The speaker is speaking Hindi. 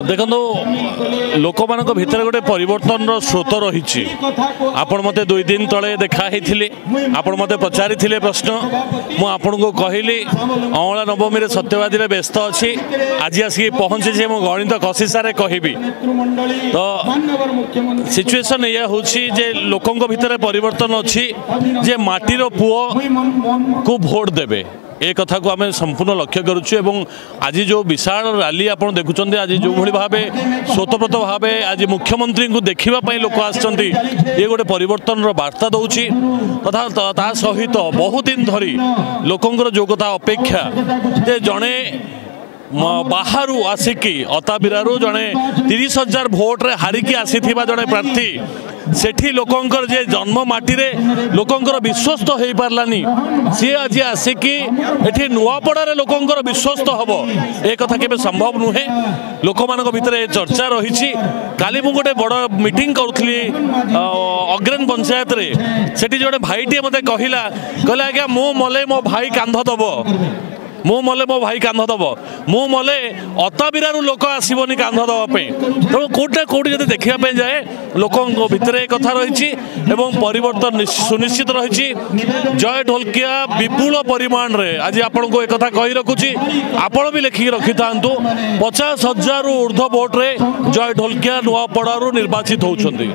देखो लोक मान भितर गोटे परिवर्तन स्रोत रही आपण मते 2 दिन तले देखाई आपण मते पचारि प्रश्न मुझे कहली अँला नवमी सत्यवादी व्यस्त अच्छी आज आसिक पहुँचे मो गणित कषिसारे कहबी तो सिचुएशन या हूँ जे लोकों भितर परिवर्तन अच्छी जे माटीर पुओ को भोट देवे ए कथा को आम संपूर्ण लक्ष्य करुच्छे आज जो विशाल रैली आप देखुं आज जो भाव स्वतःप्रत भाव आज मुख्यमंत्री को देखापी लोक आसछन्ति ये गोटे परिवर्तन वार्ता दौची तथा ता सहित बहुत दिन धरी लोकंर जो कथा अपेक्षा जे जड़े बाहर आसिकी अताबिरारू जड़े 30,000 भोट रे हारिकी आसी जड़े प्रार्थी सेठी लोकंकर जे जन्म माटीरे लोकंकर विश्वस्त हो पारलानी सी आज आसिकी एठी नुआपड़ारे लोकंकर विश्वस्त हबो ए कथा केबे संभव नुहे लोक मानक भितरे चर्चा रही काली मु गोटे बड़ मीटिंग करूथली अग्रन पंचायत रे सेठी जड़े भाईटी मते कहिला आज्ञा मो मले मो भाई कांध दबो मो मले मो भाई कांध दब मो मले अताबिरारू लोक आसबनी कांध दवापी तेणु कौटा कौटी जब देखापी जाए लोकों भितर कथा रही परिवर्तन सुनिश्चित रही जय ढोलकिया विपुल परिमाण रे आज आपण को एक कथा कही रखुची आपण भी लिखिक रखि था 50,000 ऊर्ध्व भोट रे जय ढोलकिया नुआपड़ारू निर्वाचित होउछन्ति।